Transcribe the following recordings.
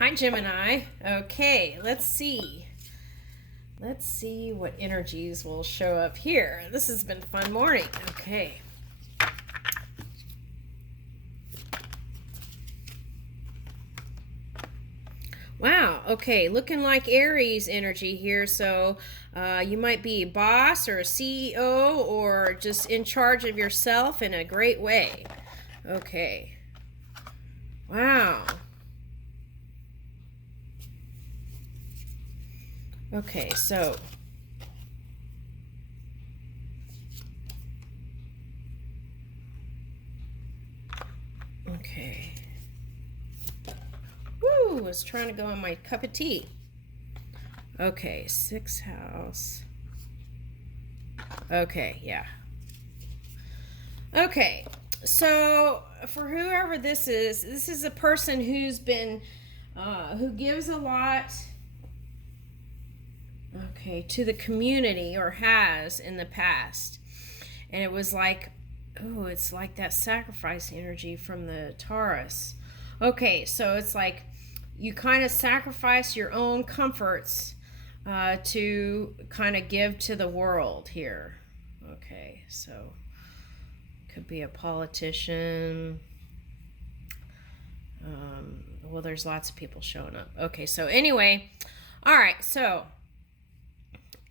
Hi, Gemini. Okay, let's see. Let's see what energies will show up here. This has been a fun morning. Okay. Wow, okay, looking like Aries energy here. So you might be a boss or a CEO or just in charge of yourself in a great way. Okay. Wow. Okay, so okay. Woo, was trying to go on my cup of tea. Okay, sixth house. Okay, yeah. Okay, so for whoever this is a person who's been, who gives a lot, okay, to the community or has in the past. And it was like, oh, it's like that sacrifice energy from the Taurus. Okay, so it's like you kind of sacrifice your own comforts to kind of give to the world here. Okay, so could be a politician. Well, there's lots of people showing up. Okay, so anyway, all right, so,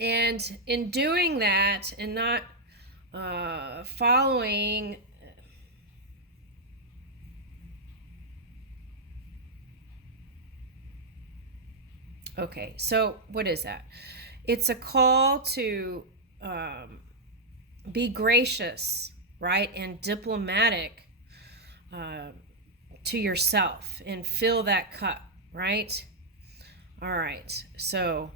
and in doing that and not following okay, so what is that? It's a call to be gracious, right, and diplomatic to yourself and fill that cup, right? All right, so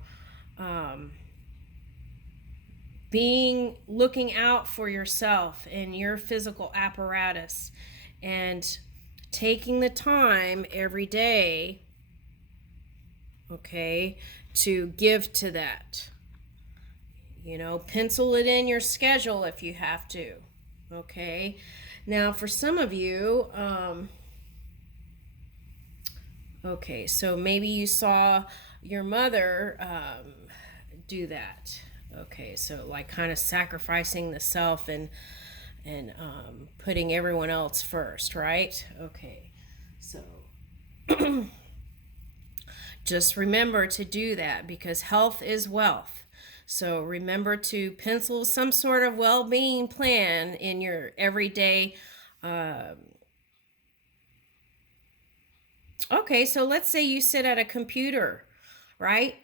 looking out for yourself and your physical apparatus and taking the time every day, okay, to give to that. You know, pencil it in your schedule if you have to. Okay. Now, for some of you, okay, so maybe you saw your mother do that. Okay, so like kind of sacrificing the self and putting everyone else first, right? Okay, so just remember to do that because health is wealth. So remember to pencil some sort of well-being plan in your everyday. Okay, so let's say you sit at a computer, right?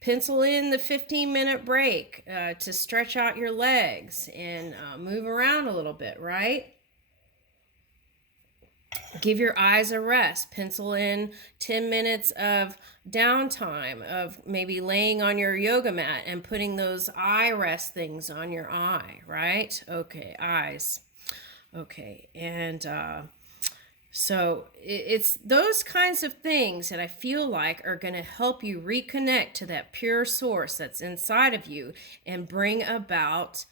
Pencil in the 15-minute break to stretch out your legs and move around a little bit, right? Give your eyes a rest. Pencil in 10 minutes of downtime of maybe laying on your yoga mat and putting those eye rest things on your eye, right? Okay, eyes. Okay, and so it's those kinds of things that I feel like are going to help you reconnect to that pure source that's inside of you and bring about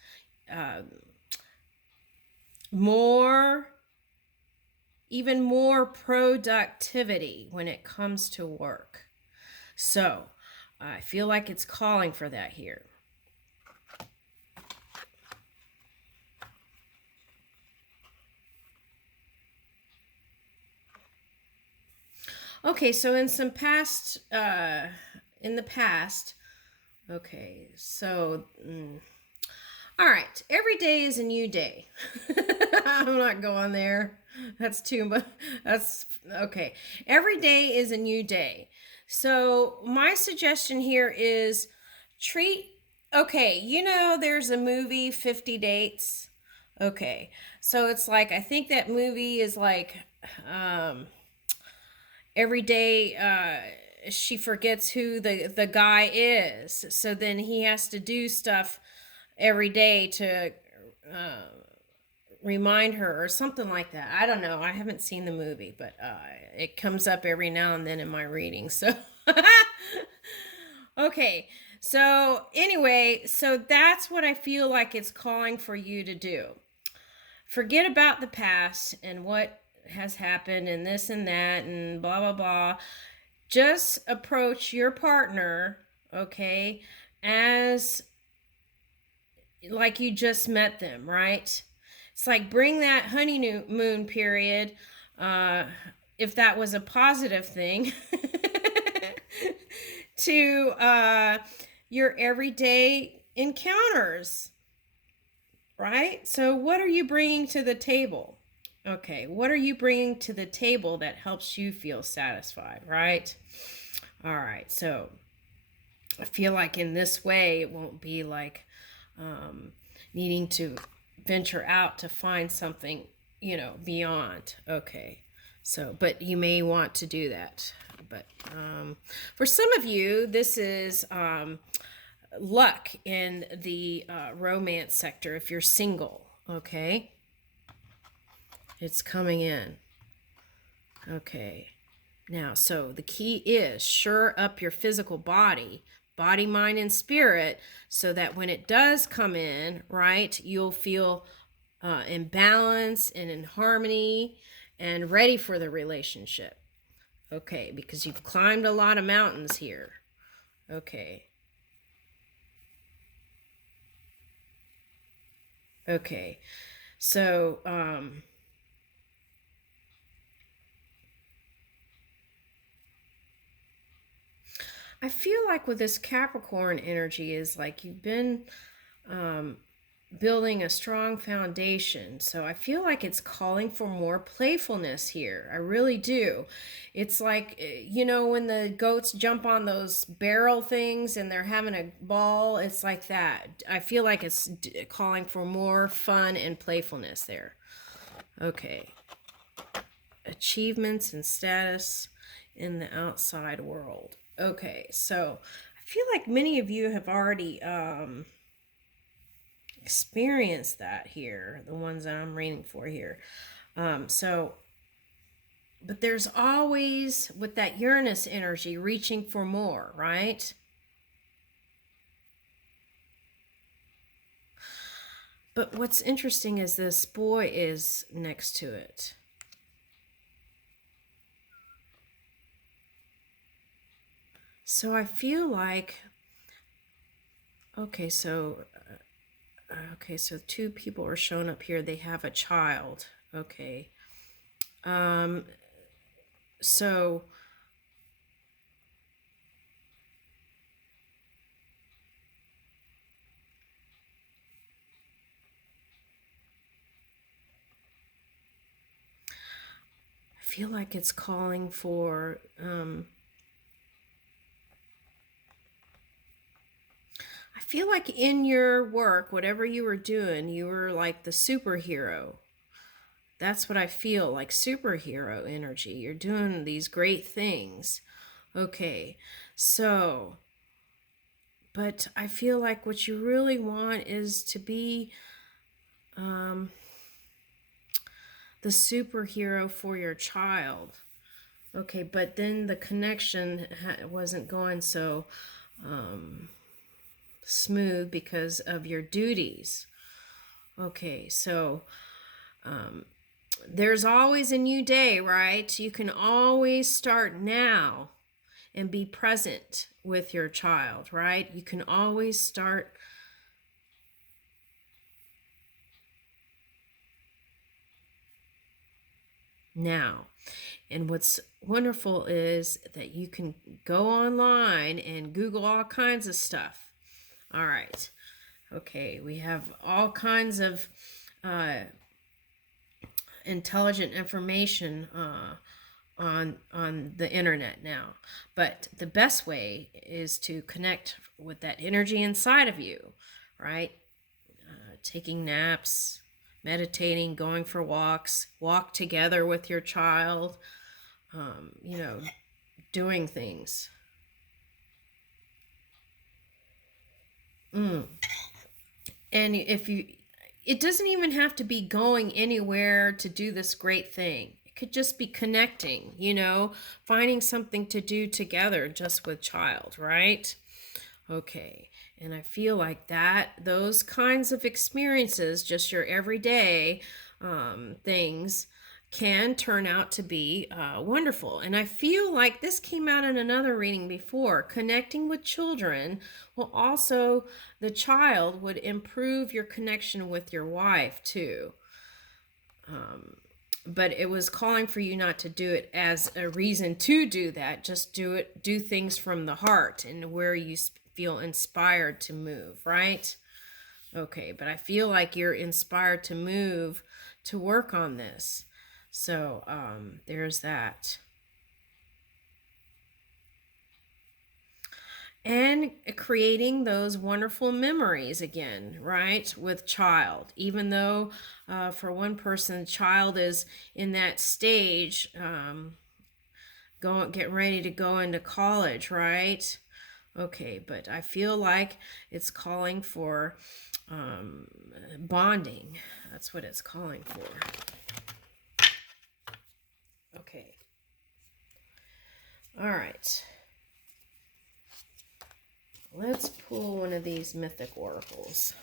even more productivity when it comes to work. So I feel like it's calling for that here. Okay, so in the past, okay, so, all right, every day is a new day. I'm not going there. That's too much. That's, okay. Every day is a new day. So my suggestion here is okay, you know, there's a movie, 50 Dates. Okay, so it's like, I think that movie is like, every day she forgets who the guy is, so then he has to do stuff every day to remind her or something like that. I don't know, I haven't seen the movie, but it comes up every now and then in my reading, so okay, so anyway, so that's what I feel like it's calling for you to do. Forget about the past and what has happened and this and that and blah blah blah. just approach your partner, okay, as like you just met them, right? It's like bring that honeymoon period, if that was a positive thing, to your everyday encounters, right? So what are you bringing to the table? Okay, what are you bringing to the table that helps you feel satisfied, right? All right, so I feel like in this way it won't be like needing to venture out to find something, beyond. Okay, so, but you may want to do that. But for some of you, this is luck in the romance sector if you're single, okay? It's coming in. Okay. Now, so the key is shore up your physical body, mind, and spirit, so that when it does come in, right, you'll feel in balance and in harmony and ready for the relationship. Okay, because you've climbed a lot of mountains here. Okay. Okay. So, I feel like with this Capricorn energy is like you've been building a strong foundation. So I feel like it's calling for more playfulness here. I really do. It's like, when the goats jump on those barrel things and they're having a ball, it's like that. I feel like it's calling for more fun and playfulness there. Okay. Achievements and status in the outside world. Okay, so I feel like many of you have already experienced that here, the ones that I'm reading for here. But there's always, with that Uranus energy, reaching for more, right? But what's interesting is this boy is next to it. So I feel like, okay, so two people are shown up here. They have a child. Okay. So I feel like it's calling for I feel like in your work, whatever you were doing, you were like the superhero. That's what I feel, like superhero energy. You're doing these great things. Okay, so, but I feel like what you really want is to be the superhero for your child. Okay, but then the connection wasn't going so smooth because of your duties. Okay, so there's always a new day, right? You can always start now and be present with your child, right? You can always start now. And what's wonderful is that you can go online and Google all kinds of stuff. All right. Okay, we have all kinds of intelligent information on the internet now. But the best way is to connect with that energy inside of you, right? Taking naps, meditating, going for walks, walk together with your child, doing things. And it doesn't even have to be going anywhere to do this great thing. It could just be connecting, finding something to do together just with child, right? Okay. And I feel like those kinds of experiences, just your everyday things, can turn out to be wonderful. And I feel like this came out in another reading before. Connecting with children will also, the child would improve your connection with your wife too. But it was calling for you not to do it as a reason to do that. Just do things from the heart and where you feel inspired to move, right? Okay, but I feel like you're inspired to move to work on this. So there's that. And creating those wonderful memories again, right, with child. Even though for one person, child is in that stage, getting ready to go into college, right? Okay, but I feel like it's calling for bonding. That's what it's calling for. Okay. All right. Let's pull one of these mythic oracles.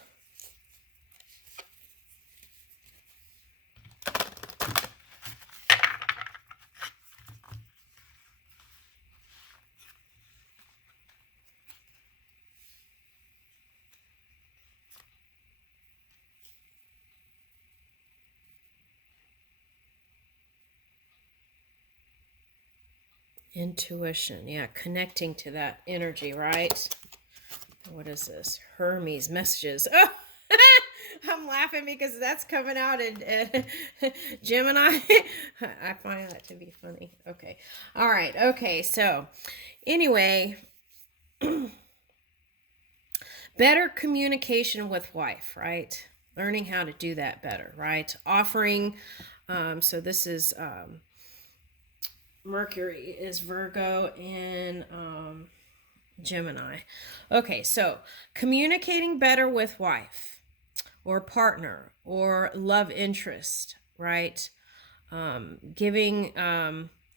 Intuition, yeah, connecting to that energy, right? What is this? Hermes messages. Oh, I'm laughing because that's coming out in Gemini. I find that to be funny. Okay. All right. Okay. So anyway, better communication with wife, right? Learning how to do that better, right? Offering. So this is Mercury is Virgo and Gemini. Okay, so communicating better with wife or partner or love interest, right? Giving,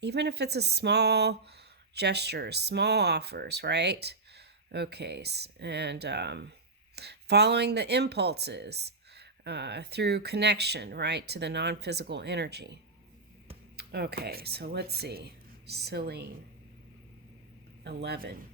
even if it's a small gestures, small offers, right? Okay, and following the impulses through connection, right, to the non-physical energy. Okay, so let's see. Selene, 11.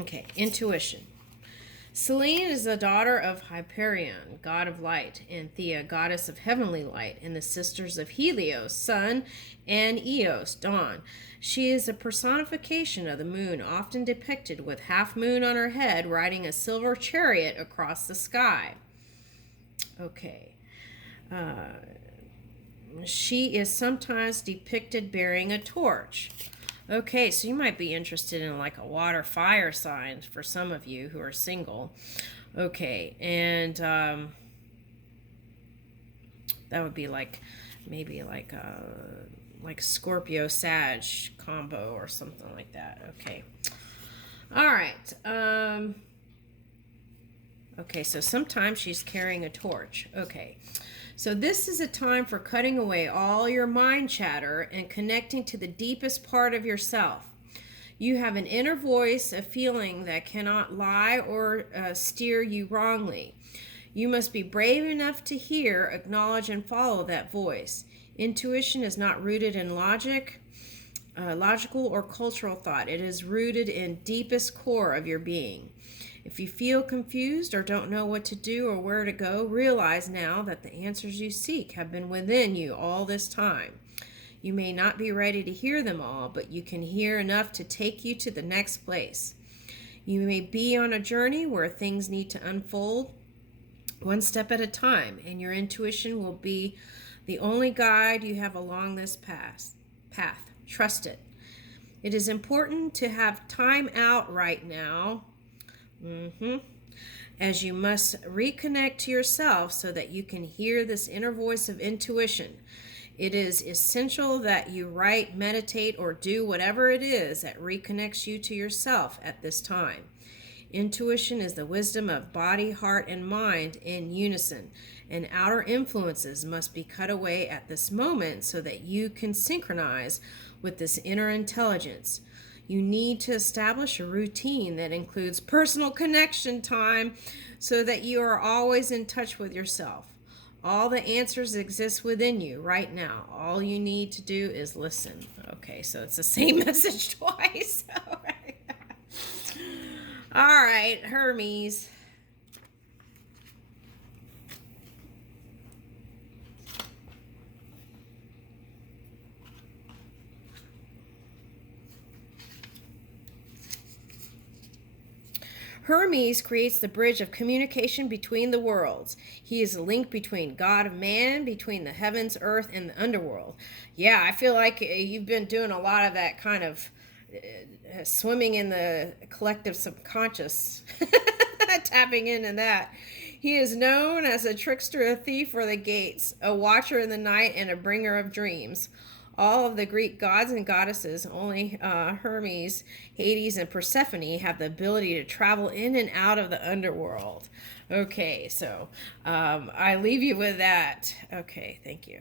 Okay, intuition. Selene is the daughter of Hyperion, god of light, and Thea, goddess of heavenly light, and the sisters of Helios, sun, and Eos, dawn. She is a personification of the moon, often depicted with half moon on her head, riding a silver chariot across the sky. Okay. She is sometimes depicted bearing a torch. Okay, so you might be interested in like a water fire sign for some of you who are single. Okay, and that would be like maybe like Scorpio Sag combo or something like that. Okay. All right. Okay, so sometimes she's carrying a torch. Okay. So this is a time for cutting away all your mind chatter and connecting to the deepest part of yourself. You have an inner voice, a feeling that cannot lie or steer you wrongly. You must be brave enough to hear, acknowledge, and follow that voice. Intuition is not rooted in logical or cultural thought. It is rooted in deepest core of your being. If you feel confused or don't know what to do or where to go, realize now that the answers you seek have been within you all this time. You may not be ready to hear them all, but you can hear enough to take you to the next place. You may be on a journey where things need to unfold one step at a time, and your intuition will be the only guide you have along this path. Trust it. It is important to have time out right now. As you must reconnect to yourself so that you can hear this inner voice of intuition. It is essential that you write, meditate, or do whatever it is that reconnects you to yourself at this time. Intuition is the wisdom of body, heart, and mind in unison. and outer influences must be cut away at this moment so that you can synchronize with this inner intelligence. You need to establish a routine that includes personal connection time so that you are always in touch with yourself. All the answers exist within you right now. All you need to do is listen. Okay, so it's the same message twice. All right, Hermes. Hermes creates the bridge of communication between the worlds. He is a link between God and man, between the heavens, earth, and the underworld. Yeah, I feel like you've been doing a lot of that kind of swimming in the collective subconscious, tapping into that. He is known as a trickster, a thief, or the gates, a watcher in the night, and a bringer of dreams. All of the Greek gods and goddesses, only Hermes, Hades, and Persephone have the ability to travel in and out of the underworld. Okay, so I leave you with that. Okay, thank you.